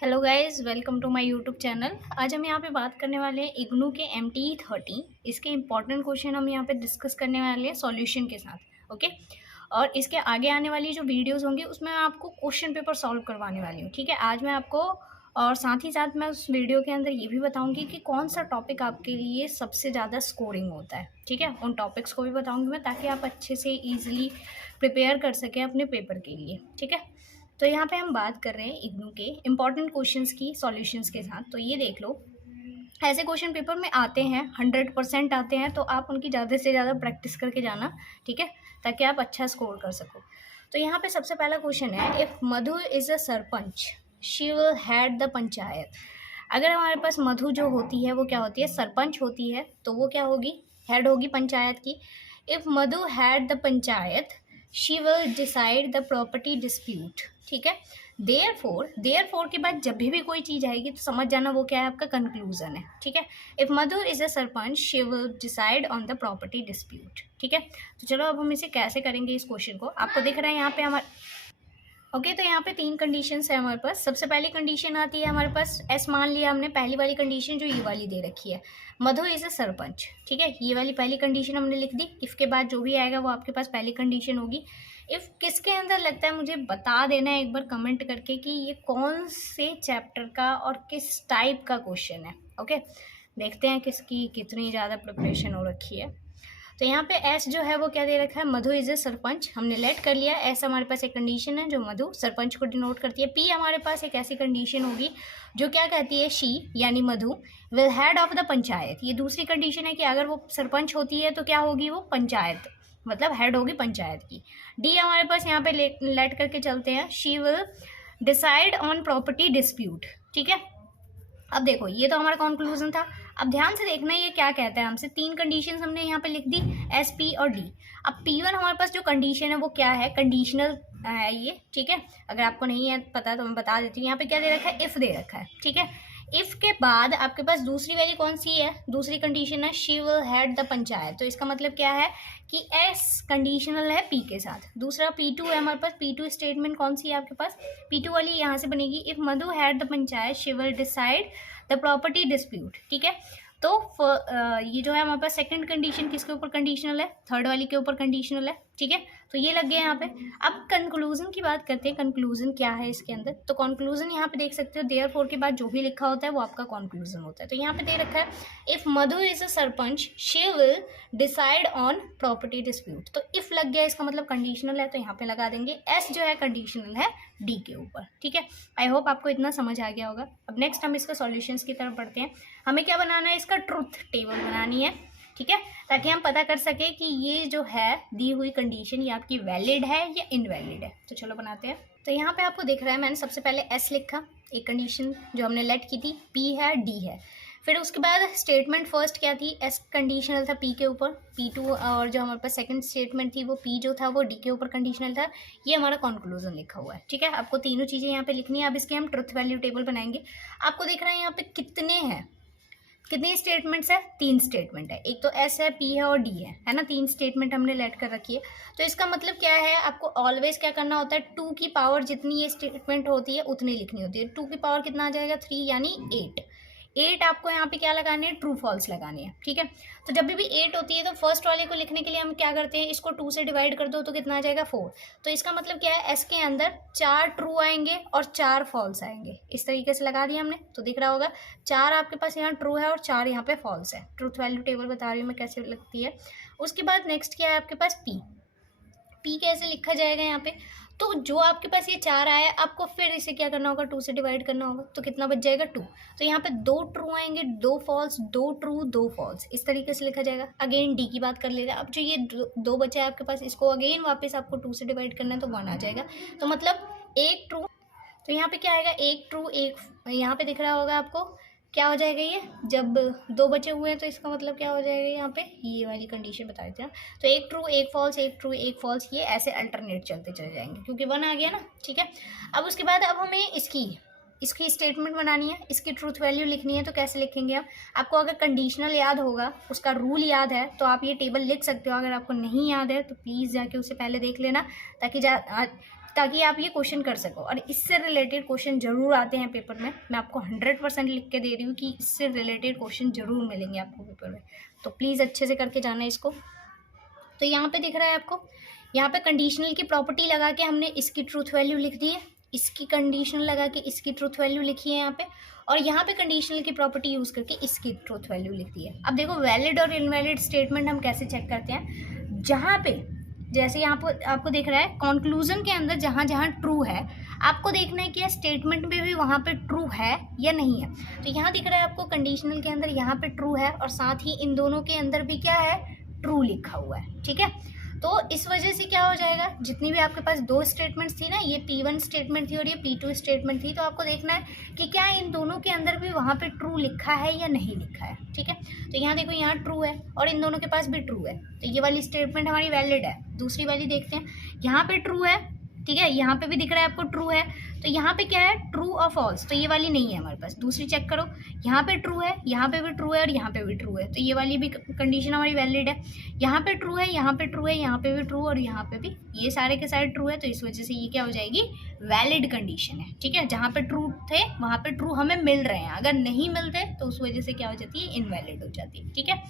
Hello guys, welcome to my YouTube channel. आज हम यहाँ पे बात करने वाले हैं इग्नू के MTE 30। इसके इंपॉर्टेंट क्वेश्चन हम यहाँ पे डिस्कस करने वाले हैं सॉल्यूशन के साथ। ओके, और इसके आगे आने वाली जो वीडियोस होंगी उसमें मैं आपको क्वेश्चन पेपर सॉल्व करवाने वाली हूँ। ठीक है, आज मैं आपको और साथ ही साथ मैं उस वीडियो के अंदर ये भी बताऊँगी कि कौन सा टॉपिक आपके लिए सबसे ज़्यादा स्कोरिंग होता है। ठीक है, उन टॉपिक्स को भी बताऊँगी मैं, ताकि आप अच्छे से ईजिली प्रिपेयर कर सकें अपने पेपर के लिए। ठीक है, तो यहाँ पे हम बात कर रहे हैं इग्नू के इम्पॉर्टेंट क्वेश्चंस की सॉल्यूशंस के साथ। तो ये देख लो, ऐसे क्वेश्चन पेपर में आते हैं, 100% आते हैं, तो आप उनकी ज़्यादा से ज़्यादा प्रैक्टिस करके जाना। ठीक है, ताकि आप अच्छा स्कोर कर सको। तो यहाँ पे सबसे पहला क्वेश्चन है, if Madhu is a sarpanch she will had the panchayat. अगर हमारे पास मधु जो होती है वो क्या होती है, सरपंच होती है, तो वो क्या होगी, हेड होगी पंचायत की। If Madhu had the panchayat she will decide the property dispute. ठीक है, देयरफॉर के बाद जब भी कोई चीज़ आएगी तो समझ जाना वो क्या है, आपका कंक्लूजन है। ठीक है, if Madhu is a sarpanch she will decide on the property dispute. ठीक है, तो चलो अब हम इसे कैसे करेंगे, इस क्वेश्चन को। आपको दिख रहा है यहाँ पे हमारे ओके, तो यहाँ पे 3 कंडीशंस है हमारे पास। सबसे पहली कंडीशन आती है हमारे पास, एस मान लिया हमने, पहली वाली कंडीशन जो ये वाली दे रखी है, मधु इज़ अ सरपंच। ठीक है, ये वाली पहली कंडीशन हमने लिख दी। इफ़ के बाद जो भी आएगा वो आपके पास पहली कंडीशन होगी। इफ़ किसके अंदर लगता है मुझे बता देना एक बार कमेंट करके कि ये कौन से चैप्टर का और किस टाइप का क्वेश्चन है। ओके, देखते हैं किसकी कितनी ज़्यादा प्रिपरेशन हो रखी है। तो यहाँ पे एस जो है वो क्या दे रखा है, मधु इज ए सरपंच, हमने लेट कर लिया। एस हमारे पास एक कंडीशन है जो मधु सरपंच को डिनोट करती है। पी हमारे पास एक ऐसी कंडीशन होगी जो क्या कहती है, शी यानी Madhu will head of the panchayat. ये दूसरी कंडीशन है कि अगर वो सरपंच होती है तो क्या होगी, वो पंचायत मतलब हेड होगी पंचायत की। डी हमारे पास यहाँ पे लेट करके चलते हैं, she will decide on property dispute. ठीक है, अब देखो ये तो हमारा कंक्लूजन था। अब ध्यान से देखना ये क्या कहता है हमसे, 3 कंडीशंस हमने यहाँ पे लिख दी, एस, पी और डी। अब P1 हमारे पास जो कंडीशन है वो क्या है, कंडीशनल है ये। ठीक है, अगर आपको नहीं है पता तो मैं बता देती हूँ। यहाँ पे क्या दे रखा है, इफ़ दे रखा है। ठीक है, इफ़ के बाद आपके पास दूसरी वाली कौन सी है, दूसरी कंडीशन है she will head the panchayat. तो इसका मतलब क्या है कि एस कंडीशनल है पी के साथ। दूसरा P2 है हमारे पास, P2 स्टेटमेंट कौन सी है आपके पास, P2 वाली यहाँ से बनेगी, if Madhu had the panchayat she will decide the property dispute. ठीक है, तो ये जो है हमारे पास सेकंड कंडीशन किसके ऊपर कंडीशनल है, थर्ड वाली के ऊपर कंडीशनल है। ठीक है, तो ये लग गया यहाँ पे। अब कंक्लूजन की बात करते हैं, कंक्लूजन क्या है इसके अंदर। तो कंक्लूजन यहाँ पे देख सकते हो, देयरफॉर के बाद जो भी लिखा होता है वो आपका कंक्लूजन होता है। तो यहाँ पे दे रखा है, if Madhu is a sarpanch she will decide on property dispute. तो इफ लग गया, इसका मतलब कंडीशनल है, तो यहाँ पे लगा देंगे। एस जो है कंडीशनल है डी के ऊपर। ठीक है, आई होप आपको इतना समझ आ गया होगा। अब नेक्स्ट हम इसका सॉल्यूशंस की तरफ बढ़ते हैं। हमें क्या बनाना है, इसका ट्रुथ टेबल बनानी है। ठीक है, ताकि हम पता कर सके कि ये जो है दी हुई कंडीशन ये आपकी वैलिड है या इनवैलिड है। तो चलो बनाते हैं। तो यहाँ पे आपको दिख रहा है, मैंने सबसे पहले एस लिखा, एक कंडीशन जो हमने लेट की थी, पी है, डी है। फिर उसके बाद स्टेटमेंट फर्स्ट क्या थी, एस कंडीशनल था पी के ऊपर, P2, और जो हमारे पास सेकंड स्टेटमेंट थी वो पी जो था वो डी के ऊपर कंडीशनल था। ये हमारा कंक्लूजन लिखा हुआ है। ठीक है, आपको तीनों चीज़ें यहाँ पे लिखनी है। अब इसके हम ट्रुथ वैल्यू टेबल बनाएंगे। आपको दिख रहा है यहाँ पे कितने हैं, कितनी स्टेटमेंट्स है, 3 स्टेटमेंट है। एक तो एस है, पी है और डी है ना, 3 स्टेटमेंट हमने लेट कर रखी है। तो इसका मतलब क्या है, आपको ऑलवेज क्या करना होता है, 2 की पावर जितनी ये स्टेटमेंट होती है उतनी लिखनी होती है। 2 की पावर कितना आ जाएगा, 3 यानी 8 आपको यहाँ पे क्या लगाने हैं, ट्रू फॉल्स लगाने हैं। ठीक है, तो जब भी 8 होती है तो फर्स्ट वाले को लिखने के लिए हम क्या करते हैं, इसको 2 से डिवाइड कर दो तो कितना आ जाएगा, 4। तो इसका मतलब क्या है, एस के अंदर 4 ट्रू आएंगे और 4 फॉल्स आएंगे। इस तरीके से लगा दिया हमने, तो दिख रहा होगा 4 आपके पास यहाँ ट्रू है और 4 यहाँ पे फॉल्स है। ट्रूथ वैल्यू टेबल बता रही हूँ मैं कैसे लगती है। उसके बाद नेक्स्ट क्या है आपके पास, पी कैसे लिखा जाएगा यहाँ पे। तो जो आपके पास ये 4 आया, आपको फिर इसे क्या करना होगा, 2 से डिवाइड करना होगा, तो कितना बच जाएगा, 2। तो यहाँ पे 2 ट्रू आएंगे, 2 फॉल्स, 2 ट्रू 2 फॉल्स, इस तरीके से लिखा जाएगा। अगेन डी की बात कर ले रहे हैं। अब जो ये 2 बचा है आपके पास, इसको अगेन वापस आपको 2 से डिवाइड करना है तो 1 आ जाएगा। तो मतलब 1 ट्रू, तो यहाँ पे क्या आएगा, 1 ट्रू 1, यहाँ पे दिख रहा होगा आपको क्या हो जाएगा, ये जब 2 बचे हुए हैं तो इसका मतलब क्या हो जाएगा, यहाँ पे ये वाली कंडीशन बता देते हैं। तो 1 ट्रू 1 फॉल्स, 1 ट्रू 1 फॉल्स, ये ऐसे अल्टरनेट चलते चले जाएंगे क्योंकि 1 आ गया ना। ठीक है, अब उसके बाद अब हमें इसकी स्टेटमेंट बनानी है, इसकी ट्रूथ वैल्यू लिखनी है। तो कैसे लिखेंगे आप, आपको अगर कंडीशनल याद होगा, उसका रूल याद है तो आप ये टेबल लिख सकते हो। अगर आपको नहीं याद है तो प्लीज़ जाके उसे पहले देख लेना, ताकि ताकि आप ये क्वेश्चन कर सको। और इससे रिलेटेड क्वेश्चन जरूर आते हैं पेपर में, मैं आपको 100% लिख के दे रही हूँ कि इससे रिलेटेड क्वेश्चन जरूर मिलेंगे आपको पेपर में, तो प्लीज़ अच्छे से करके जाना इसको। तो यहाँ पे दिख रहा है आपको, यहाँ पे कंडीशनल की प्रॉपर्टी लगा के हमने इसकी ट्रूथ वैल्यू लिख दी है, इसकी कंडीशनल लगा के इसकी ट्रूथ वैल्यू लिखी है यहाँ पे, और यहाँ पे कंडीशनल की प्रॉपर्टी यूज़ करके इसकी ट्रूथ वैल्यू लिख दी है। अब देखो वैलिड और इनवैलिड स्टेटमेंट हम कैसे चेक करते हैं, जहाँ पे जैसे यहाँ पर आपको दिख रहा है कंक्लूजन के अंदर जहाँ जहाँ ट्रू है, आपको देखना है कि स्टेटमेंट में भी वहाँ पे ट्रू है या नहीं है। तो यहाँ दिख रहा है आपको कंडीशनल के अंदर यहाँ पे ट्रू है, और साथ ही इन दोनों के अंदर भी क्या है, ट्रू लिखा हुआ है, ठीक है। तो इस वजह से क्या हो जाएगा, जितनी भी आपके पास दो स्टेटमेंट्स थी ना, ये P1 स्टेटमेंट थी और ये P2 स्टेटमेंट थी, तो आपको देखना है कि क्या इन दोनों के अंदर भी वहाँ पे ट्रू लिखा है या नहीं लिखा है, ठीक है। तो यहाँ देखो, यहाँ ट्रू है और इन दोनों के पास भी ट्रू है, तो ये वाली स्टेटमेंट हमारी वैलिड है। दूसरी वाली देखते हैं, यहाँ पे ट्रू है, ठीक है, यहाँ पे भी दिख रहा है आपको ट्रू है, तो यहाँ पे क्या है, ट्रू और फॉल्स, तो ये वाली नहीं है हमारे पास। दूसरी चेक करो, यहाँ पे ट्रू है, यहाँ पे भी ट्रू है और यहाँ पे भी ट्रू है, तो ये वाली भी कंडीशन हमारी वैलिड है। यहाँ पे ट्रू है, यहाँ पे ट्रू है, यहाँ पे भी ट्रू और यहाँ पे भी, ये सारे के सारे ट्रू है, तो इस वजह से ये क्या हो जाएगी, वैलिड कंडीशन है, ठीक है। जहाँ पे ट्रू थे वहाँ पे ट्रू हमें मिल रहे हैं, अगर नहीं मिलते तो उस वजह से क्या हो जाती है, इनवैलिड हो जाती है, ठीक है।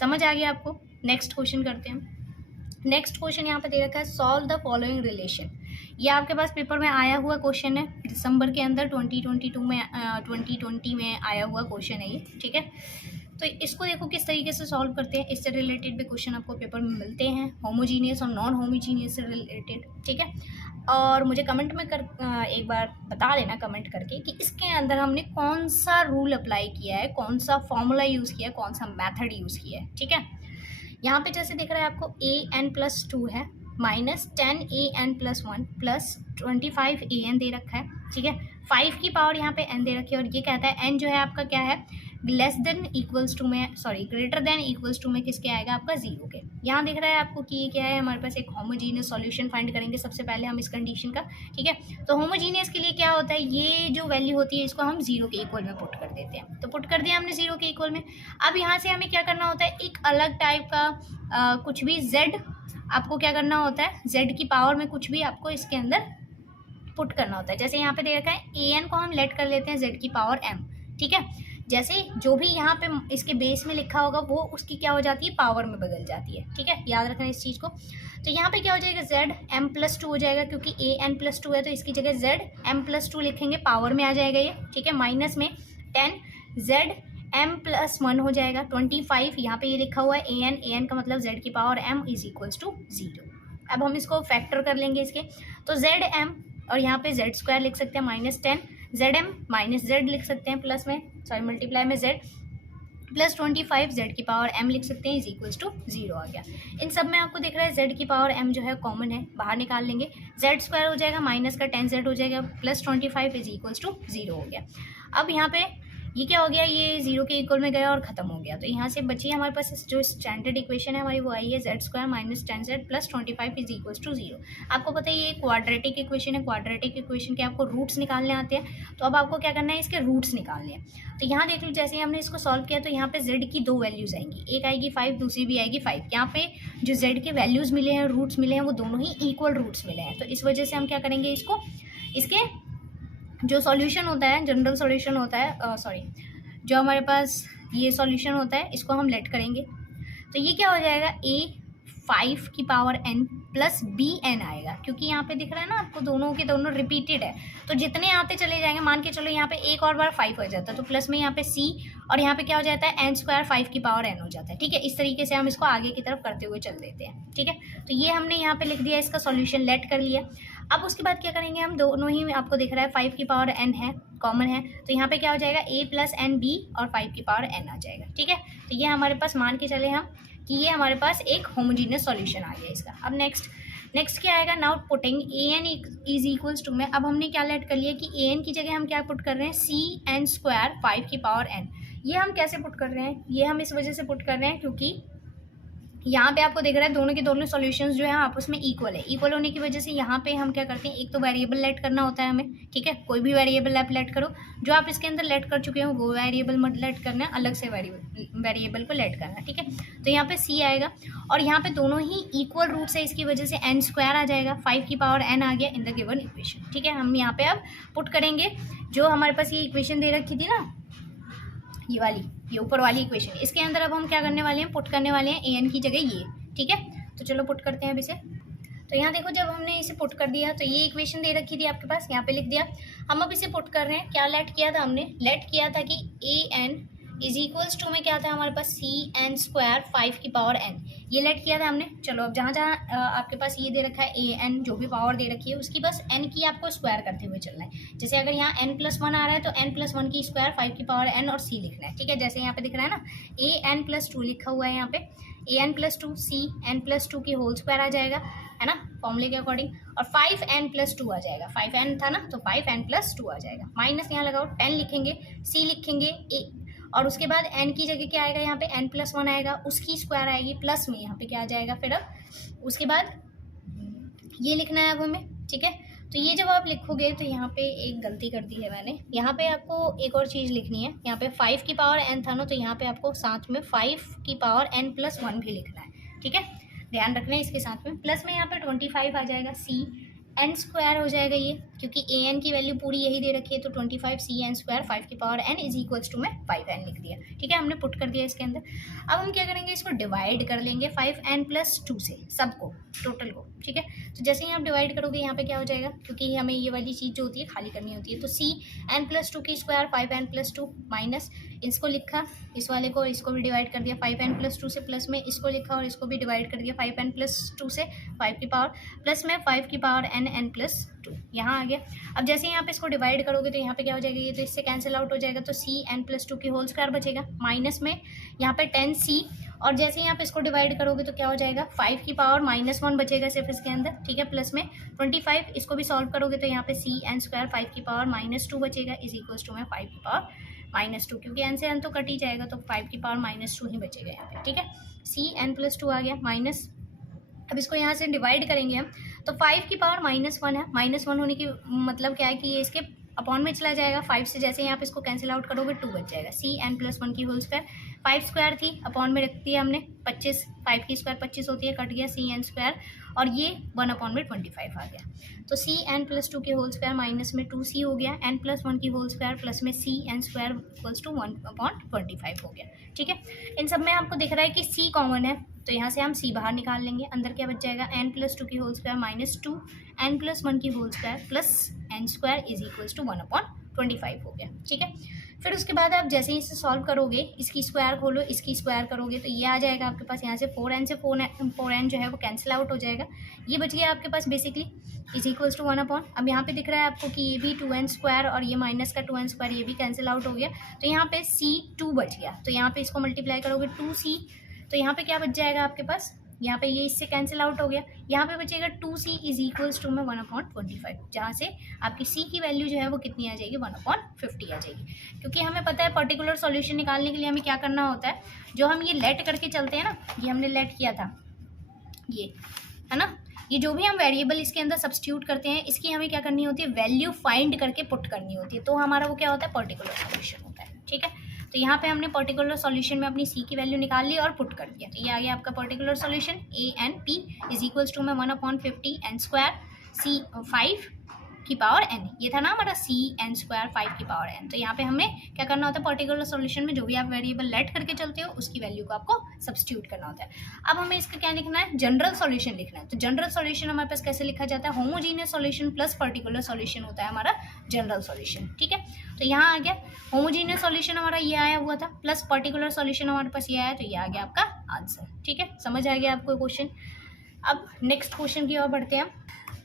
समझ आ गया आपको। नेक्स्ट क्वेश्चन करते हैं। नेक्स्ट क्वेश्चन यहाँ पे दे रखा है, सॉल्व द फॉलोइंग रिलेशन। ये आपके पास पेपर में आया हुआ क्वेश्चन है, दिसंबर के अंदर 2020 में आया हुआ क्वेश्चन है ये, ठीक है। तो इसको देखो किस तरीके से सॉल्व करते हैं, इससे रिलेटेड भी क्वेश्चन आपको पेपर में मिलते हैं, होमोजीनियस और नॉन होमोजीनियस से रिलेटेड, ठीक है। और मुझे कमेंट में एक बार बता देना कमेंट करके कि इसके अंदर हमने कौन सा रूल अप्लाई किया है, कौन सा फॉर्मूला यूज़ किया है, कौन सा मैथड यूज़ किया है, ठीक है। यहाँ पे जैसे दिख रहा है आपको an+2 है माइनस 10an+1 प्लस 25an दे रखा है, ठीक है। 5 की पावर यहाँ पे n दे रखी है, और ये कहता है n जो है आपका क्या है, ग्रेटर देन इक्वल्स टू में किसके आएगा, आपका 0 के। यहाँ दिख रहा है आपको कि ये क्या है, हमारे पास एक होमोजीनियस सॉल्यूशन फाइंड करेंगे सबसे पहले हम इस कंडीशन का, ठीक है। तो होमोजीनियस के लिए क्या होता है, ये जो वैल्यू होती है इसको हम 0 के इक्वल में पुट कर देते हैं, तो पुट कर दिया हमने 0 के इक्वल में। अब यहाँ से हमें क्या करना होता है, एक अलग टाइप का कुछ भी z आपको क्या करना होता है, z की पावर में कुछ भी आपको इसके अंदर पुट करना होता है। जैसे यहाँ पे दे रखा है an को हम लेट कर लेते हैं z की पावर m, ठीक है। जैसे जो भी यहाँ पे इसके बेस में लिखा होगा वो उसकी क्या हो जाती है, पावर में बदल जाती है, ठीक है, याद रखना इस चीज़ को। तो यहाँ पे क्या हो जाएगा, zm+2 हो जाएगा, क्योंकि an+2 है तो इसकी जगह zm+2 लिखेंगे, पावर में आ जाएगा ये, ठीक है। माइनस में 10 zm+1 हो जाएगा, 25 यहाँ पे ये लिखा हुआ है an का मतलब z की power m is equals to 0। अब हम इसको फैक्टर कर लेंगे इसके, तो zm और यहाँ पे z² लिख सकते हैं -10, zm माइनस z लिख सकते हैं प्लस में, मल्टीप्लाई में z प्लस 25 z की पावर m लिख सकते हैं इज इक्वल्स टू 0 आ गया। इन सब में आपको दिख रहा है z की पावर m जो है कॉमन है, बाहर निकाल लेंगे, z² हो जाएगा, माइनस का 10z हो जाएगा, प्लस 25 इज इक्वल्स टू 0 हो गया। अब यहाँ पे ये क्या हो गया, ये 0 के इक्वल में गया और ख़त्म हो गया, तो यहाँ से बची हमारे पास जो स्टैंडर्ड इक्वेशन है हमारी वो आई है z² minus 10z plus 25 is equals to 0। आपको पता है ये क्वाड्रेटिक इक्वेशन है, क्वाड्रेटिक इक्वेशन के आपको रूट्स निकालने आते हैं, तो अब आपको क्या करना है, इसके रूट्स निकालने हैं। तो यहाँ देख लो, जैसे हमने इसको सॉल्व किया तो यहाँ पे z की दो वैल्यूज़ आएंगी, एक आएगी 5, दूसरी भी आएगी 5। यहाँ पे जो z के वैल्यूज़ मिले हैं, रूट्स मिले हैं, वो दोनों ही इक्वल रूट्स मिले हैं, तो इस वजह से हम क्या करेंगे, इसको इसके जो सॉल्यूशन होता है, जनरल सॉल्यूशन होता है, जो हमारे पास ये सॉल्यूशन होता है, इसको हम लेट करेंगे, तो ये क्या हो जाएगा, a5 की पावर n प्लस bn आएगा, क्योंकि यहाँ पे दिख रहा है ना आपको दोनों के दोनों रिपीटेड है, तो जितने आते चले जाएंगे, मान के चलो यहाँ पे एक और बार 5 हो जाता है, तो प्लस में यहाँ पे c और यहाँ पे क्या हो जाता है, n² 5 की पावर n हो जाता है, ठीक है। इस तरीके से हम इसको आगे की तरफ करते हुए चल देते हैं, ठीक है। तो ये हमने यहाँ पे लिख दिया, इसका सॉल्यूशन लेट कर लिया। अब उसके बाद क्या करेंगे, हम दोनों ही आपको दिख रहा है 5 की पावर n है, कॉमन है, तो यहाँ पे क्या हो जाएगा, a प्लस एन बी और 5 की पावर n आ जाएगा, ठीक है। तो ये हमारे पास मान के चले हम कि ये हमारे पास एक होमोजीनियस सॉल्यूशन आ गया इसका। अब नेक्स्ट क्या आएगा, now putting an is equals to में, अब हमने क्या लेट कर लिया कि an की जगह हम क्या पुट कर रहे हैं, cn² 5 की पावर n। ये हम कैसे पुट कर रहे हैं, ये हम इस वजह से पुट कर रहे हैं क्योंकि यहाँ पे आपको दिख रहा है दोनों के दोनों सॉल्यूशंस जो है आपस में इक्वल है। इक्वल होने की वजह से यहाँ पे हम क्या करते हैं, एक तो वेरिएबल लेट करना होता है हमें, ठीक है, कोई भी आप लेट करो, जो आप इसके अंदर लेट कर चुके हो वो वेरिएबल मत लेट करना है, अलग से वेरिएबल को लेट करना है, ठीक है। तो यहाँ पे सी आएगा और यहाँ पे दोनों ही इक्वल रूट्स है, इसकी वजह से एन स्क्वायर आ जाएगा, 5 की पावर एन आ गया इन द गिवन इक्वेशन, ठीक है। हम यहाँ पे अब पुट करेंगे जो हमारे पास ये इक्वेशन दे रखी थी ना, ये वाली, ये ऊपर वाली इक्वेशन, इसके अंदर अब हम क्या करने वाले हैं, पुट करने वाले हैं ए एन की जगह ये, ठीक है। तो चलो पुट करते हैं अब इसे। तो यहाँ देखो जब हमने इसे पुट कर दिया तो ये इक्वेशन दे रखी थी आपके पास, यहाँ पे लिख दिया। हम अब इसे पुट कर रहे हैं, क्या लेट किया था हमने, लेट किया था कि A N is equals to में क्या था हमारे पास, सी एन स्क्वायर 5 की पावर एन, ये लेट किया था हमने। चलो अब जहाँ जहाँ आपके पास ये दे रखा है ए एन, जो भी पावर दे रखी है उसकी बस एन की आपको स्क्वायर करते हुए चलना है। जैसे अगर यहाँ n+1 आ रहा है तो n+1 की स्क्वायर 5 की पावर n और c लिखना है, ठीक है। जैसे यहाँ पे दिख रहा है ना ए एन प्लस 2 लिखा हुआ है, यहाँ पे a n plus 2 c n plus 2 की होल स्क्वायर आ जाएगा, है ना, फॉर्मूले के अकॉर्डिंग, और 5n+2 आ जाएगा, 5n था ना तो 5n+2 आ जाएगा, माइनस यहाँ लगाओ, 10 लिखेंगे, c लिखेंगे ए, और उसके बाद n की जगह क्या आएगा, यहाँ पे n+1 आएगा, उसकी स्क्वायर आएगी, प्लस में यहाँ पे क्या आ जाएगा फिर अब उसके बाद ये लिखना है अब हमें, ठीक है। तो ये जब आप लिखोगे तो यहाँ पे एक गलती कर दी है मैंने, यहाँ पे आपको एक और चीज़ लिखनी है, यहाँ पे 5 की पावर n था ना तो यहाँ पे आपको साथ में 5 की पावर n+1 भी लिखना है, ठीक है, ध्यान रखना है इसके साथ में। प्लस में यहाँ पे 25 आ जाएगा, सी एन स्क्वायर हो जाएगा ये, क्योंकि ए एन की वैल्यू पूरी यही दे रखी है, तो 25 सी एन स्क्वायर 5 की power n is equals to में 5n लिख दिया, ठीक है, हमने पुट कर दिया इसके अंदर। अब हम क्या करेंगे, इसको डिवाइड कर लेंगे 5n+2 से, सबको, टोटल को, ठीक है। तो जैसे ही आप डिवाइड करोगे यहाँ पे क्या हो जाएगा, क्योंकि हमें ये वाली चीज़ जो होती है खाली करनी होती है, तो सी n+2 की स्क्वायर 5n+2 माइनस इसको लिखा, इस वाले को, इसको भी डिवाइड कर दिया 5n+2 से, प्लस में इसको लिखा और इसको भी डिवाइड कर दिया 5n+2 से 5 की पावर, प्लस में 5 की पावर n+2 यहाँ आ गया। अब जैसे यहाँ पे इसको डिवाइड करोगे तो यहाँ पे क्या हो जाएगा, ये तो इससे कैंसिल आउट हो जाएगा, तो सी n+2 की होल स्क्वायर बचेगा, माइनस में यहाँ पे 10c, और जैसे यहाँ पे इसको डिवाइड करोगे तो क्या हो जाएगा, 5 की पावर -1 बचेगा सिर्फ इसके अंदर, ठीक है, प्लस में 25, इसको भी सॉल्व करोगे तो यहाँ पे सी एन स्क्वायर 5 की पावर -2 बचेगा इज इक्वल्स टू में 5 की पावर -2, क्योंकि एन से एन तो कट ही जाएगा तो 5 की पावर -2 ही बचेगा यहाँ पे, ठीक है। सी n+2 आ गया माइनस, अब इसको यहाँ से डिवाइड करेंगे हम तो 5 की पावर -1 है, -1 होने की मतलब क्या है कि ये इसके अपॉन में चला जाएगा, 5 से जैसे यहाँ पे इसको कैंसिल आउट करोगे 2 बच जाएगा, सी n+1 की होल स्क्वायर, 5 स्क्वायर थी अपॉन में रख दिया हमने 25, 5 की स्क्वायर 25 होती है, कट गया सी एन स्क्वायर, और ये 1/25 आ गया, तो सी n+2 की होल स्क्वायर माइनस में 2c हो गया, n+1 की होल स्क्वायर प्लस में c n square equals to 1/25 हो गया, ठीक है। इन सब में आपको दिख रहा है कि c कॉमन है, तो यहाँ से हम c बाहर निकाल लेंगे, अंदर क्या बच जाएगा, n+2 की होल स्क्वायर -2 n+1 की whole square plus n square is equals to 1/25 हो गया, ठीक है। फिर उसके बाद आप जैसे ही इसे सॉल्व करोगे, इसकी स्क्वायर खोलो, इसकी स्क्वायर करोगे तो ये आ जाएगा आपके पास, यहाँ से 4n से 4n जो है वो कैंसिल आउट हो जाएगा, ये बच गया आपके पास basically is equals to 1 upon, अब यहाँ पे दिख रहा है आपको कि ये भी 2n स्क्वायर और ये माइनस का 2n स्क्वायर ये भी कैंसिल आउट हो गया, तो यहाँ पे c2 बच गया, तो यहाँ पे इसको मल्टीप्लाई करोगे 2c, तो यहाँ पे क्या बच जाएगा आपके पास, यहाँ पे ये इससे कैंसिल आउट हो गया, यहाँ पे बचेगा 2c इज इक्वल्स टू में 1/25, जहाँ से आपकी c की वैल्यू जो है वो कितनी आ जाएगी, 1/50 आ जाएगी। क्योंकि हमें पता है पर्टिकुलर सॉल्यूशन निकालने के लिए हमें क्या करना होता है, जो हम ये लेट करके चलते हैं ना, ये हमने लेट किया था, ये है ना, ये जो भी हम वेरिएबल इसके अंदर सब्स्टिट्यूट करते हैं, इसकी हमें क्या करनी होती है, वैल्यू फाइंड करके पुट करनी होती है, तो हमारा वो क्या होता है, पर्टिकुलर सॉल्यूशन होता है, ठीक है। तो यहाँ पे हमने पर्टिकुलर सॉल्यूशन में अपनी c की वैल्यू निकाल ली और पुट कर दिया, तो ये आ गया आपका particular solution, a n p is equals to में 1/50 n स्क्वायर सी 5 की पावर n, ये था ना हमारा सी एन स्क्वायर 5 की पावर n। तो यहाँ पे हमें क्या करना होता है, पर्टिकुलर सॉल्यूशन में जो भी आप वेरिएबल लेट करके चलते हो उसकी वैल्यू को आपको सब्स्टिट्यूट करना होता है। अब हमें इसका क्या लिखना है, जनरल सॉल्यूशन लिखना है। तो जनरल सॉल्यूशन हमारे पास कैसे लिखा जाता है, homogeneous solution plus particular solution होता है हमारा जनरल सॉल्यूशन, ठीक है। तो यहाँ आ गया होमोजीनियस सॉल्यूशन हमारा ये आया हुआ था, प्लस पर्टिकुलर सॉल्यूशन हमारे पास ये आया, तो ये आ गया आपका आंसर, ठीक है। समझ आ गया आपको क्वेश्चन। अब नेक्स्ट क्वेश्चन की ओर बढ़ते हैं।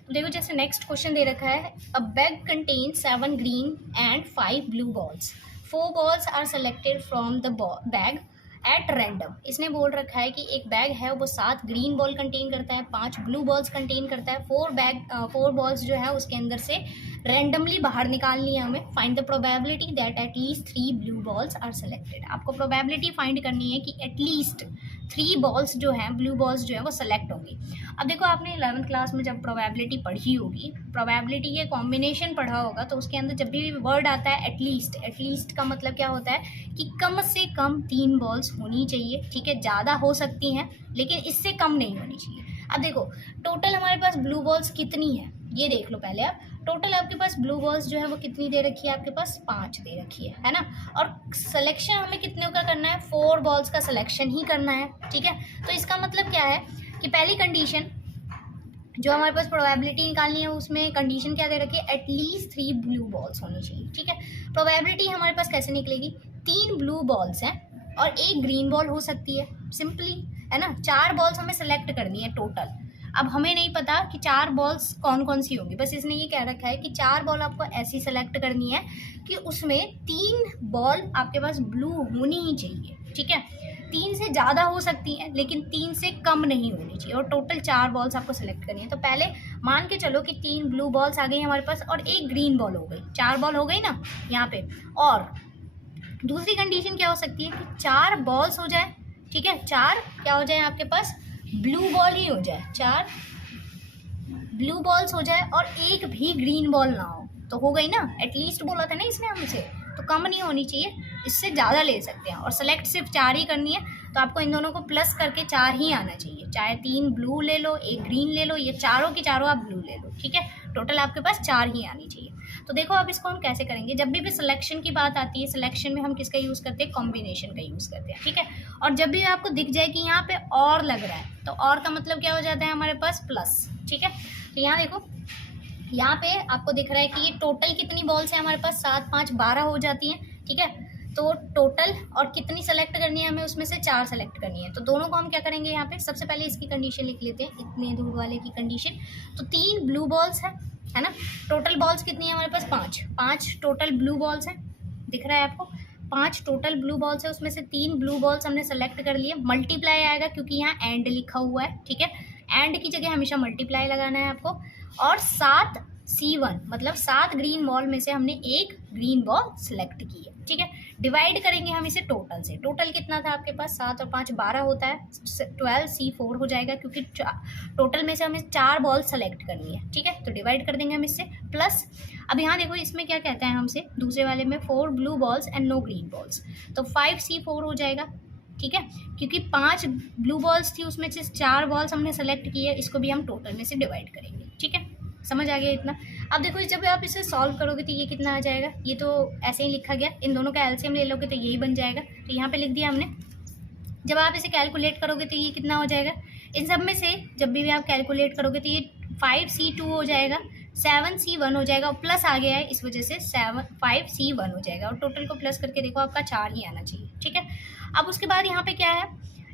देखो जैसे नेक्स्ट क्वेश्चन दे रखा है, a bag contain 7 green and 5 blue balls, 4 balls are selected from the bag at random. इसने बोल रखा है कि एक बैग है वो 7 ग्रीन बॉल कंटेन करता है, 5 ब्लू बॉल्स कंटेन करता है, 4 बॉल्स जो है उसके अंदर से रैंडमली बाहर निकालनी है हमें। Find the probability that at least 3 blue balls are selected. आपको प्रोबेबिलिटी फाइंड करनी है कि एटलीस्ट 3 बॉल्स जो हैं, ब्लू बॉल्स जो है वो सेलेक्ट होंगी। अब देखो, आपने 11th क्लास में जब प्रोबेबिलिटी पढ़ी होगी, प्रोबेबिलिटी के कॉम्बिनेशन पढ़ा होगा, तो उसके अंदर जब भी वर्ड आता है एटलीस्ट, एटलीस्ट का मतलब क्या होता है कि कम से कम 3 बॉल्स होनी चाहिए। ठीक है, ज़्यादा हो सकती हैं लेकिन इससे कम नहीं होनी चाहिए। अब देखो, टोटल हमारे पास ब्लू बॉल्स कितनी है ये देख लो पहले आप। टोटल आपके पास ब्लू बॉल्स जो है वो कितनी दे रखी है, आपके पास 5 दे रखी है ना। और सिलेक्शन हमें कितने का करना है, 4 बॉल्स का सिलेक्शन ही करना है। ठीक है, तो इसका मतलब क्या है कि पहली कंडीशन जो हमारे पास प्रोबेबिलिटी निकालनी है उसमें कंडीशन क्या दे रखी है, एटलीस्ट 3 ब्लू बॉल्स होनी चाहिए। ठीक है, प्रोबेबिलिटी हमारे पास कैसे निकलेगी, 3 ब्लू बॉल्स हैं और 1 ग्रीन बॉल हो सकती है, सिंपली है ना। 4 बॉल्स हमें सेलेक्ट करनी है टोटल। अब हमें नहीं पता कि 4 बॉल्स कौन कौन सी होंगी, बस इसने ये कह रखा है कि 4 बॉल आपको ऐसी सेलेक्ट करनी है कि उसमें 3 बॉल आपके पास ब्लू होनी ही चाहिए। ठीक है, 3 से ज़्यादा हो सकती हैं लेकिन 3 से कम नहीं होनी चाहिए, और टोटल 4 बॉल्स आपको सेलेक्ट करनी है। तो पहले मान के चलो कि 3 ब्लू बॉल्स आ गई हमारे पास और 1 ग्रीन बॉल हो गई, 4 बॉल हो गई ना यहाँ पे। और दूसरी कंडीशन क्या हो सकती है कि 4 बॉल्स हो जाए। ठीक है, 4 क्या हो जाए आपके पास, ब्लू बॉल ही हो जाए, 4 ब्लू बॉल्स हो जाए और 1 भी ग्रीन बॉल ना हो, तो हो गई ना। एटलीस्ट बोला था ना इसने हमसे, तो कम नहीं होनी चाहिए, इससे ज़्यादा ले सकते हैं। और सेलेक्ट सिर्फ 4 ही करनी है, तो आपको इन दोनों को प्लस करके 4 ही आना चाहिए। चाहे 3 ब्लू ले लो, 1 ग्रीन ले लो, ये चारों की चारों आप ब्लू ले लो। ठीक है, टोटल आपके पास 4 ही आनी चाहिए। तो देखो अब इसको हम कैसे करेंगे, जब भी सिलेक्शन की बात आती है, सिलेक्शन में हम किसका यूज़ करते हैं, कॉम्बिनेशन का यूज़ करते हैं। ठीक है, और जब भी आपको दिख जाए कि यहाँ पे और लग रहा है, तो और का मतलब क्या हो जाता है हमारे पास, प्लस। ठीक है, तो यहाँ देखो, यहाँ पे आपको दिख रहा है कि ये टोटल कितनी बॉल्स है हमारे पास, 7 5 12 हो जाती हैं। ठीक है, तो टोटल और कितनी सेलेक्ट करनी है हमें, उसमें से 4 सेलेक्ट करनी है। तो दोनों को हम क्या करेंगे, यहाँ पे सबसे पहले इसकी कंडीशन लिख लेते हैं, इतने दूर वाले की कंडीशन। तो 3 ब्लू बॉल्स है ना। टोटल बॉल्स कितनी है हमारे पास, 5 टोटल ब्लू बॉल्स हैं, दिख रहा है आपको, 5 टोटल ब्लू बॉल्स है, उसमें से 3 ब्लू बॉल्स हमने सेलेक्ट कर लिए। मल्टीप्लाई आएगा क्योंकि यहाँ एंड लिखा हुआ है। ठीक है, एंड की जगह हमेशा मल्टीप्लाई लगाना है आपको। और 7 C1 मतलब 7 ग्रीन बॉल में से हमने 1 ग्रीन बॉल सेलेक्ट की है। ठीक है, डिवाइड करेंगे हम इसे टोटल से। टोटल कितना था आपके पास, 7 और 5 12 होता है, 12 C4 हो जाएगा क्योंकि टोटल में से हमें 4 बॉल सेलेक्ट करनी है। ठीक है, तो डिवाइड कर देंगे हम इससे प्लस। अब यहाँ देखो इसमें क्या कहता है हमसे, दूसरे वाले में 4 blue balls and no green balls, तो 5 C4 हो जाएगा। ठीक है, क्योंकि 5 ब्लू बॉल्स थी उसमें से 4 बॉल्स हमने सेलेक्ट की है, इसको भी हम टोटल में से डिवाइड करेंगे। ठीक है, समझ आ गया इतना। अब देखो जब आप इसे सॉल्व करोगे तो ये कितना आ जाएगा, ये तो ऐसे ही लिखा गया, इन दोनों का एलसीएम ले लोगे तो यही बन जाएगा, तो यहाँ पे लिख दिया हमने। जब आप इसे कैलकुलेट करोगे तो ये कितना हो जाएगा, इन सब में से जब भी आप कैलकुलेट करोगे तो ये 5C2 हो जाएगा, 7C1 हो जाएगा, और प्लस आ गया है इस वजह से 5C1 हो जाएगा, और टोटल को प्लस करके देखो आपका 4 ही आना चाहिए। ठीक है, अब उसके बाद यहाँ पे क्या है,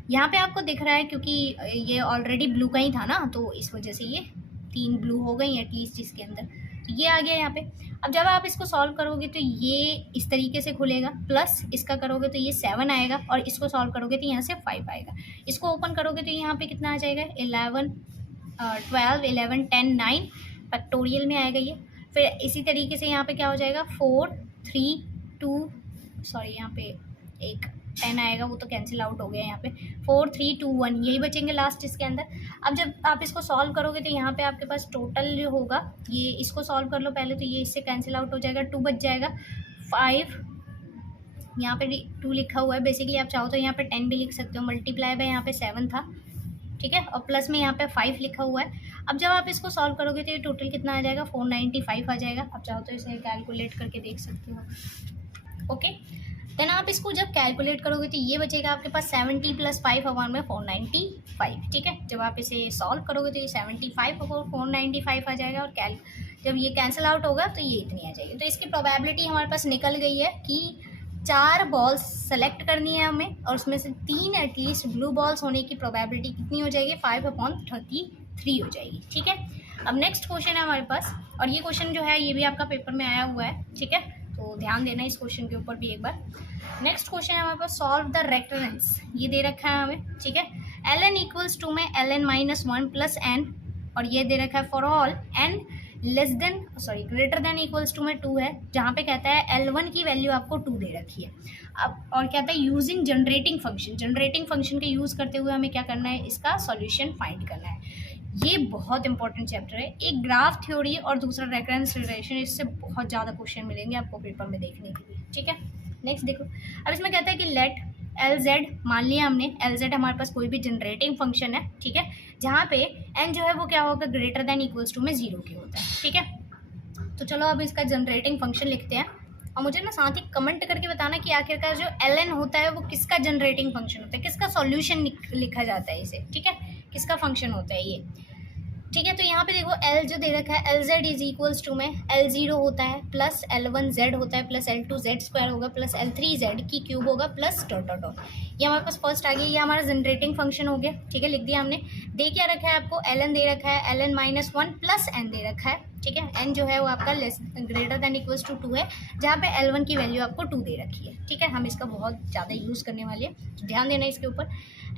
यहाँ पे आपको दिख रहा है क्योंकि ये ऑलरेडी ब्लू का ही था ना, तो इस वजह से ये 3 ब्लू हो गई एटलीस्ट इसके अंदर, तो ये आ गया यहाँ पे। अब जब आप इसको सॉल्व करोगे तो ये इस तरीके से खुलेगा, प्लस इसका करोगे तो ये 7 आएगा, और इसको सॉल्व करोगे तो यहाँ से 5 आएगा। इसको ओपन करोगे तो यहाँ पे कितना आ जाएगा, 11 12 11 10 9 फैक्टोरियल में आएगा ये। फिर इसी तरीके से यहाँ पे क्या हो जाएगा, 4 3 2 सॉरी यहाँ पे एक 10 आएगा, वो तो कैंसिल आउट हो गया। यहाँ पे 4 3 2 1 यही बचेंगे लास्ट इसके अंदर। अब जब आप इसको सॉल्व करोगे तो यहाँ पे आपके पास टोटल जो होगा, ये इसको सॉल्व कर लो पहले, तो ये इससे कैंसिल आउट हो जाएगा, 2 बच जाएगा। 5 यहाँ पे 2 लिखा हुआ है, बेसिकली आप चाहो तो यहाँ पे 10 भी लिख सकते हो, मल्टीप्लाई बाय यहाँ पे 7 था। ठीक है, और प्लस में यहाँ पे 5 लिखा हुआ है। अब जब आप इसको सॉल्व करोगे तो ये टोटल कितना आ जाएगा, 495 आ जाएगा। आप चाहो तो इसे कैलकुलेट करके देख सकते हो। ओके, देन आप इसको जब कैलकुलेट करोगे तो ये बचेगा आपके पास 70 + 5 अपॉन में 495। ठीक है, जब आप इसे सॉल्व करोगे तो ये 75 और 495 आ जाएगा, और जब ये कैंसिल आउट होगा तो ये इतनी आ जाएगी। तो इसकी प्रोबेबिलिटी हमारे पास निकल गई है कि 4 बॉल्स सेलेक्ट करनी है हमें, और उसमें से 3 एटलीस्ट ब्लू बॉल्स होने की प्रोबेबिलिटी कितनी हो जाएगी, 5/33 हो जाएगी। ठीक है, अब नेक्स्ट क्वेश्चन है हमारे पास, और ये क्वेश्चन जो है ये भी आपका पेपर में आया हुआ है। ठीक है, तो ध्यान देना इस क्वेश्चन के ऊपर भी एक बार। नेक्स्ट क्वेश्चन है हमारे पास, सॉल्व द रेक्टेंगल्स, ये दे रखा है हमें। ठीक है, ln = में ln - 1 + n, और ये दे रखा है for all n greater than equals to में 2 है, जहाँ पे कहता है L1 की वैल्यू आपको 2 दे रखी है। अब और कहता है यूजिंग जनरेटिंग फंक्शन के यूज़ करते हुए हमें क्या करना है, इसका सॉल्यूशन फाइंड करना है। ये बहुत इंपॉर्टेंट चैप्टर है, एक ग्राफ थ्योरी और दूसरा रेकरेंस रिलेशन, इससे बहुत ज़्यादा क्वेश्चन मिलेंगे आपको पेपर में देखने के लिए, ठीक है। नेक्स्ट देखो, अब इसमें कहता है कि लेट LZ, मान लिया हमने LZ हमारे पास कोई भी जनरेटिंग फंक्शन है, ठीक है, जहाँ पे n जो है वो क्या होगा, ग्रेटर देन इक्वल्स टू में 0 के होता है, ठीक है। तो चलो अब इसका जनरेटिंग फंक्शन लिखते हैं, और मुझे ना साथ ही कमेंट करके बताना कि आखिरकार जो ln होता है वो किसका जनरेटिंग फंक्शन होता है, किसका सॉल्यूशन लिखा जाता है इसे, ठीक है, किसका फंक्शन होता है ये, ठीक है। तो यहाँ पे देखो L जो दे रखा है LZ इज इक्वल्स टू में L0 होता है प्लस L1Z होता है प्लस L2Z² होगा प्लस L3Z की क्यूब होगा प्लस डॉट डॉट डॉट। ये हमारे पास फर्स्ट आ गया, ये हमारा जनरेटिंग फंक्शन हो गया, ठीक है, लिख दिया हमने। दे क्या रखा है आपको, ln दे रखा है ln-1 प्लस n दे रखा है, ठीक है। n जो है वो आपका ग्रेटर देन इक्वल्स टू 2 है, जहाँ पे L1 की वैल्यू आपको 2 दे रखी है, ठीक है। हम इसका बहुत ज़्यादा यूज़ करने वाले हैं, तो ध्यान देना इसके ऊपर।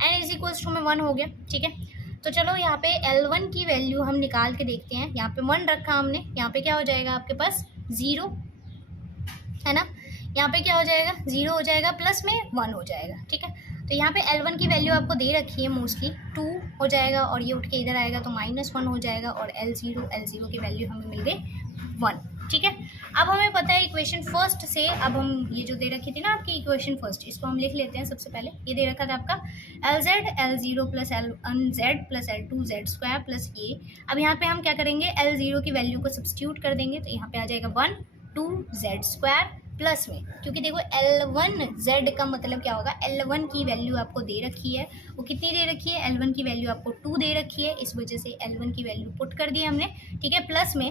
n इज इक्वल्स टू में 1 हो गया, ठीक है। तो चलो यहाँ पे L1 की वैल्यू हम निकाल के देखते हैं। यहाँ पे 1 रखा हमने, यहाँ पे क्या हो जाएगा आपके पास 0 है ना, यहाँ पे क्या हो जाएगा 0 हो जाएगा प्लस में 1 हो जाएगा, ठीक है। तो यहाँ पे L1 की वैल्यू आपको दे रखी है मोस्टली 2 हो जाएगा, और ये उठ के इधर आएगा तो -1 हो जाएगा, और L0 की वैल्यू हमें मिल गई 1, ठीक है। अब हमें पता है इक्वेशन फर्स्ट से, अब हम ये जो दे रखी थी ना आपकी इक्वेशन फर्स्ट, इसको हम लिख लेते हैं। सबसे पहले ये दे रखा था आपका LZ L0 plus L1Z plus L2Z² plus ये। अब यहाँ पे हम क्या करेंगे, L0 की वैल्यू को सब्स्टिट्यूट कर देंगे, तो यहाँ पे आ जाएगा 1 2Z² प्लस में, क्योंकि देखो L1Z का मतलब क्या होगा, L1 की वैल्यू आपको दे रखी है, वो कितनी दे रखी है, L1 की वैल्यू आपको 2 दे रखी है, इस वजह से L1 की वैल्यू पुट कर दी हमने, ठीक है, प्लस में।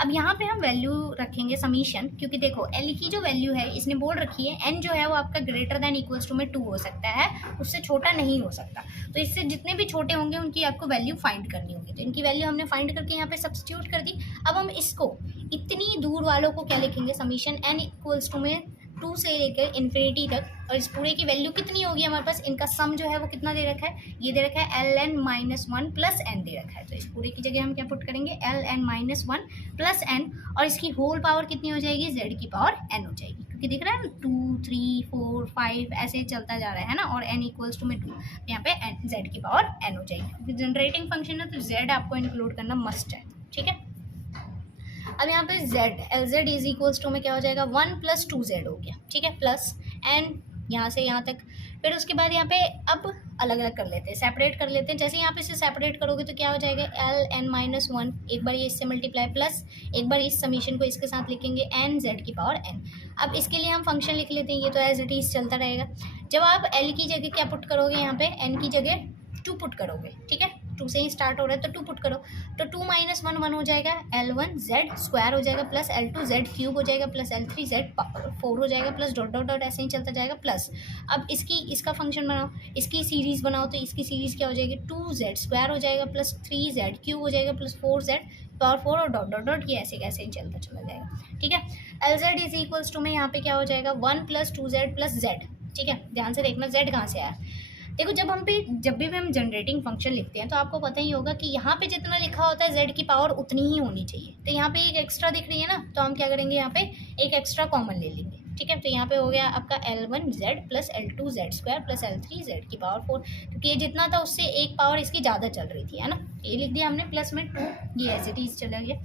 अब यहाँ पे हम वैल्यू रखेंगे समीशन, क्योंकि देखो L की जो वैल्यू है इसने बोल रखी है n जो है वो आपका ग्रेटर देन इक्वल्स टू में 2 हो सकता है, उससे छोटा नहीं हो सकता। तो इससे जितने भी छोटे होंगे उनकी आपको वैल्यू फाइंड करनी होगी, तो इनकी वैल्यू हमने फाइंड करके यहाँ पे सब्स्टिट्यूट कर दी। अब हम इसको इतनी दूर वालों को क्या लिखेंगे, समीशन n इक्वल्स टू में 2 से लेकर इन्फिनिटी तक, और इस पूरे की वैल्यू कितनी होगी हमारे पास, इनका सम जो है वो कितना दे रखा है, ये दे रखा है ln-1 प्लस n दे रखा है। तो इस पूरे की जगह हम क्या पुट करेंगे, ln-1 प्लस n, और इसकी होल पावर कितनी हो जाएगी, z की पावर n हो जाएगी, क्योंकि दिख रहा है 2 3 4 5 ऐसे चलता जा रहा है ना, और n इक्वल्स टू में 2, यहाँ पे z की पावर n हो जाएगी, क्योंकि जनरेटिंग फंक्शन है तो z आपको इंक्लूड करना मस्ट है, ठीक है। अब यहाँ पे LZ इज इक्वल्स टू में क्या हो जाएगा, 1 + 2Z हो गया, ठीक है, प्लस n यहाँ से यहाँ तक। फिर उसके बाद यहाँ पे अब अलग अलग कर लेते हैं, सेपरेट कर लेते हैं। जैसे यहाँ पे इसे सेपरेट करोगे तो क्या हो जाएगा, ln-1, एक बार ये इससे मल्टीप्लाई प्लस एक बार इस समीशन को इसके साथ लिखेंगे nz की पावर n। अब इसके लिए हम फंक्शन लिख लेते हैं, ये तो एज इट इज चलता रहेगा। जब आप l की जगह क्या पुट करोगे, यहाँ पे n की जगह 2 पुट करोगे, ठीक है, 2 से ही स्टार्ट हो रहा है तो 2 पुट करो, तो 2 - 1 1 हो जाएगा, L1Z² हो जाएगा प्लस L2Z³ हो जाएगा प्लस L3Z4 हो जाएगा प्लस डॉट डॉट डॉट ऐसे ही चलता जाएगा प्लस। अब इसका फंक्शन बनाओ, इसकी सीरीज़ बनाओ, तो इसकी सीरीज़ क्या हो जाएगी, 2Z² हो जाएगा प्लस 3Z³ हो जाएगा प्लस 4Z⁴ और डॉट डॉट डॉट, ये ऐसे कैसे ही चलता चला जाएगा, ठीक है। LZ इज इक्वल्स टू में यहाँ पे क्या हो जाएगा, 1 + 2Z + Z, ठीक है। ध्यान से देखना Z कहाँ से आया। देखो जब भी हम जनरेटिंग फंक्शन लिखते हैं तो आपको पता ही होगा कि यहाँ पे जितना लिखा होता है z की पावर उतनी ही होनी चाहिए। तो यहाँ पे एक एक्स्ट्रा दिख रही है ना, तो हम क्या करेंगे, यहाँ पे एक एक्स्ट्रा कॉमन ले लेंगे, ठीक है। तो यहाँ पे हो गया आपका L1Z plus L2Z² plus L3Z की पावर 4, क्योंकि ये जितना था उससे एक पावर इसकी ज़्यादा चल रही थी, है ना, ये लिख दिया हमने प्लस में 2, ये एज इट इज चला गया।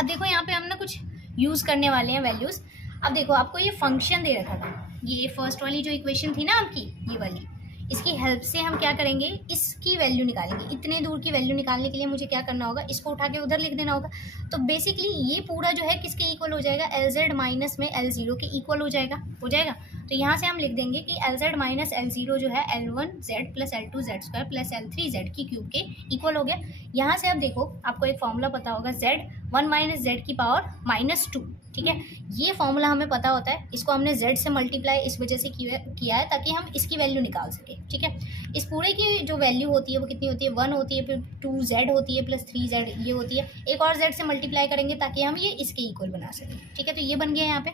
अब देखो यहाँ पे हम ना कुछ यूज़ करने वाले हैं वैल्यूज़। अब देखो आपको ये फंक्शन दे रखा था, ये फर्स्ट वाली जो इक्वेशन थी ना आपकी, ये वाली, इसकी हेल्प से हम क्या करेंगे, इसकी वैल्यू निकालेंगे। इतने दूर की वैल्यू निकालने के लिए मुझे क्या करना होगा, इसको उठा के उधर लिख देना होगा। तो बेसिकली ये पूरा जो है किसके इक्वल हो जाएगा, LZ माइनस में L0 के इक्वल हो जाएगा। तो यहाँ से हम लिख देंगे कि LZ माइनस L0 जो है L1Z plus L2Z² plus L3Z की क्यूब के इक्वल हो गया। यहाँ से अब देखो आपको एक फॉर्मूला पता होगा, Z1 माइनस Z की पावर -2, ठीक है। ये फॉर्मूला हमें पता होता है, इसको हमने Z से मल्टीप्लाई इस वजह से किया है ताकि हम इसकी वैल्यू निकाल सकें, ठीक है। इस पूरे की जो वैल्यू होती है वो कितनी होती है, 1 होती है, फिर 2Z होती है प्लस 3Z ये होती है, एक और Z से मल्टीप्लाई करेंगे ताकि हम ये इसके इक्वल बना सकें, ठीक है। तो ये बन गया यहाँ पे,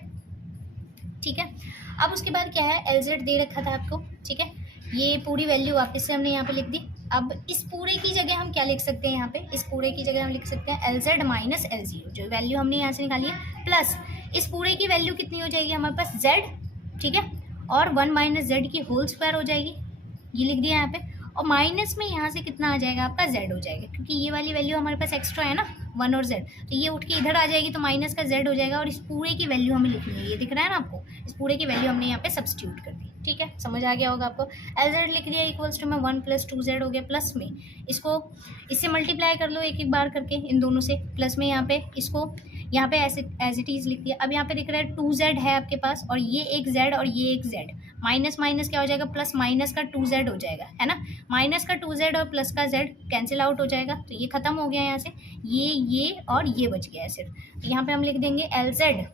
ठीक है। अब उसके बाद क्या है, LZ दे रखा था आपको, ठीक है, ये पूरी वैल्यू वापस से हमने यहाँ पे लिख दी, अब इस पूरे की जगह हम क्या लिख सकते हैं, यहाँ पे इस पूरे की जगह हम लिख सकते हैं LZ माइनस L0, जो वैल्यू हमने यहाँ से निकाली है, प्लस इस पूरे की वैल्यू कितनी हो जाएगी हमारे पास Z, ठीक है, और 1 माइनस Z की होल स्क्वायर हो जाएगी, ये लिख दिया यहाँ पे, और माइनस में यहाँ से कितना आ जाएगा आपका Z हो जाएगा, क्योंकि ये वाली वैल्यू हमारे पास एक्स्ट्रा है ना 1 और Z, तो ये उठ के इधर आ जाएगी, तो माइनस का Z हो जाएगा, और इस पूरे की वैल्यू हमें लिखनी है, ये दिख रहा है ना आपको, इस पूरे की वैल्यू हमने यहाँ पे सब्स्टिट्यूट कर दी, ठीक है, समझ आ गया होगा आपको। LZ लिख दिया इक्वल्स टू में 1 + 2Z हो गया, प्लस में इसको इससे मल्टीप्लाई कर लो एक एक बार करके इन दोनों से, प्लस में यहाँ पे इसको यहाँ पे ऐसे एज इट इज़ लिख दिया। अब यहाँ पे दिख रहा है 2Z है आपके पास, और ये एक Z और ये एक Z, माइनस माइनस क्या हो जाएगा, प्लस माइनस का 2Z हो जाएगा, है ना, माइनस का 2Z और प्लस का Z कैंसिल आउट हो जाएगा, तो ये खत्म हो गया यहाँ से, ये और ये बच गया है सिर्फ, तो यहाँ पे हम लिख देंगे LZ,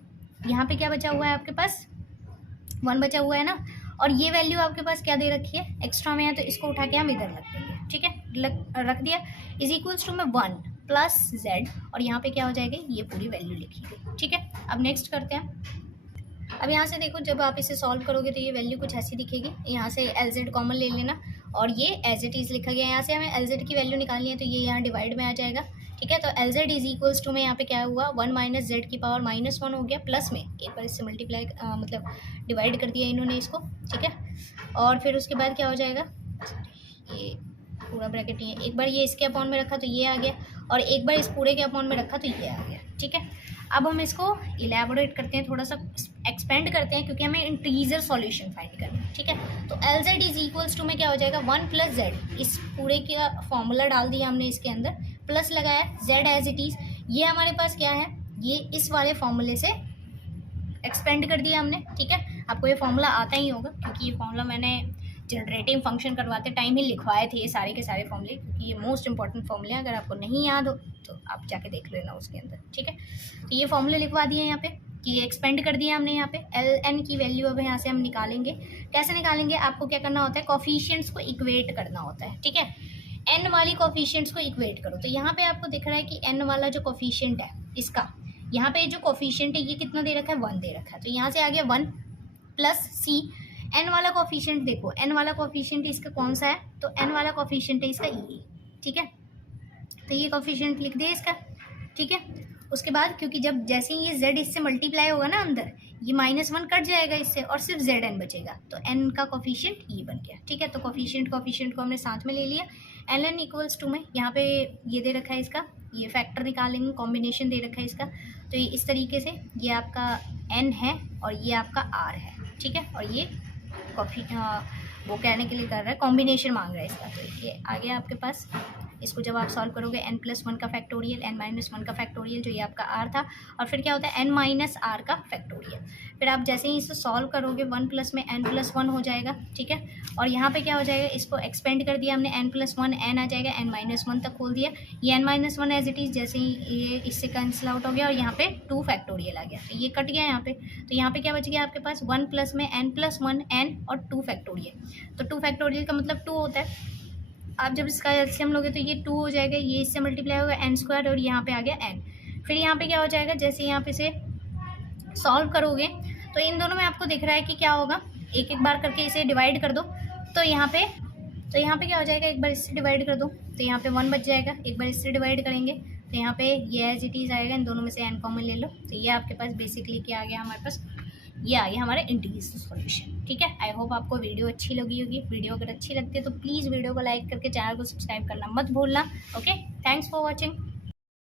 यहाँ पे क्या बचा हुआ है आपके पास 1 बचा हुआ है ना, और ये वैल्यू आपके पास क्या दे रखी है एक्स्ट्रा में है, तो इसको उठा के हम इधर रख देंगे, ठीक है, रख दिया, इज इक्वल्स टू में 1 + Z, और यहाँ पे क्या हो जाएगा, ये पूरी वैल्यू लिखी गई, ठीक है। अब नेक्स्ट करते हैं। अब यहाँ से देखो, जब आप इसे सॉल्व करोगे तो ये वैल्यू कुछ ऐसी दिखेगी, यहाँ से LZ कॉमन ले लेना, और ये एज इट इज़ लिखा गया, यहाँ से हमें LZ की वैल्यू निकालनी है, तो ये यहाँ डिवाइड में आ जाएगा, ठीक है, तो LZ इज इक्वल्स टू में यहाँ पे क्या हुआ 1 माइनस Z की पावर -1 हो गया, प्लस में एक बार इससे मल्टीप्लाई मतलब डिवाइड कर दिया इन्होंने इसको, ठीक है, और फिर उसके बाद क्या हो जाएगा, ये पूरा ब्रैकेट नहीं है, एक बार ये इसके अपॉन में रखा तो ये आ गया, और एक बार इस पूरे के अपॉन में रखा तो ये आ गया, ठीक है। अब हम इसको इलेबोरेट करते हैं, थोड़ा सा एक्सपेंड करते हैं, क्योंकि हमें इंटीजर सॉल्यूशन फाइंड करना है, ठीक है, तो LZ इज इक्वल्स टू में क्या हो जाएगा 1 + Z, इस पूरे का फॉर्मूला डाल दिया हमने इसके अंदर, प्लस लगाया Z एज इट इज़, ये हमारे पास क्या है, ये इस वाले फॉर्मूले से एक्सपेंड कर दिया हमने, ठीक है, आपको ये फॉर्मूला आता ही होगा, क्योंकि ये फॉर्मूला मैंने जनरेटिंग फंक्शन करवाते टाइम ही लिखवाए थे ये सारे के सारे फॉर्मूले, क्योंकि ये मोस्ट इंपॉर्टेंट फॉर्मूले हैं, अगर आपको नहीं याद हो तो आप जाके देख लेना उसके अंदर, ठीक है, तो ये फॉर्मूले लिखवा दिए यहाँ पे, कि ये एक्सपेंड कर दिया हमने यहाँ पे, LN की वैल्यू अब यहाँ से हम निकालेंगे, कैसे निकालेंगे, आपको क्या करना होता है, कॉफिशिएंट्स को इक्वेट करना होता है, ठीक है, N वाली कॉफिशिएंट्स को इक्वेट करो, तो यहाँ पे आपको दिख रहा है कि N वाला जो कॉफिशिएंट है इसका, यहाँ पे जो कॉफिशिएंट है ये कितना दे रखा है 1 दे रखा है, तो यहाँ से आ गया 1 + C, N वाला कॉफिशिएंट देखो, N वाला कॉफिशिएंट इसका कौन सा है, तो N वाला कॉफिशिएंट है इसका E, ठीक है, तो ये कॉफिशिएंट लिख दिया इसका, ठीक है। उसके बाद क्योंकि जब जैसे ही ये Z इससे मल्टीप्लाई होगा ना अंदर, ये -1 कट जाएगा इससे और सिर्फ ZN बचेगा, तो N का कॉफिशिएंट E बन गया, ठीक है, तो कॉफिशिएंट को हमने साथ में ले लिया, LN इक्वल्स टू में यहाँ पे ये दे रखा है इसका, ये फैक्टर निकालेंगे, कॉम्बिनेशन दे रखा है इसका, तो ये इस तरीके से ये आपका N है और ये आपका R है, ठीक है, और ये वो कहने के लिए कर रहा है, कॉम्बिनेशन मांग रहा है इसका, तो ये आ गया आपके पास, इसको जब आप सॉल्व करोगे n+1 का फैक्टोरियल, n-1 का फैक्टोरियल, जो ये आपका r था, और फिर क्या होता है n-r का फैक्टोरियल, फिर आप जैसे ही इसे सॉल्व करोगे 1 प्लस में n+1 हो जाएगा, ठीक है, और यहाँ पे क्या हो जाएगा, इसको एक्सपेंड कर दिया हमने, n+1 n आ जाएगा, n-1 तक खोल दिया, ये n-1 एज इट इज़, जैसे ही ये इससे कैंसिल आउट हो गया, और यहाँ पे 2 फैक्टोरियल आ गया, तो ये कट गया यहाँ पे, तो यहाँ पे क्या बच गया आपके पास 1 प्लस में n+1 n और 2 फैक्टोरियल, तो 2 फैक्टोरियल का मतलब 2 होता है, आप जब इसका एलसीएम लोगे तो ये 2 हो जाएगा, ये इससे मल्टीप्लाई होगा n² और यहाँ पे आ गया n, फिर यहाँ पे क्या हो जाएगा, जैसे यहाँ पे से सॉल्व करोगे तो इन दोनों में आपको दिख रहा है कि क्या होगा, एक एक बार करके इसे डिवाइड कर दो, तो यहाँ पे क्या हो जाएगा, एक बार इससे डिवाइड कर दो तो यहाँ पे 1 बच जाएगा, एक बार इससे डिवाइड करेंगे तो यहाँ पे ये एज इट इज़ आएगा, इन दोनों में से n कॉमन ले लो, तो ये आपके पास बेसिकली क्या आ गया हमारे पास, ये आ गया हमारा इंटीग्रल सॉल्यूशन, ठीक है। आई होप आपको वीडियो अच्छी लगी होगी, वीडियो अगर अच्छी लगती है तो प्लीज़ वीडियो को लाइक करके चैनल को सब्सक्राइब करना मत भूलना, ओके, थैंक्स फॉर वॉचिंग।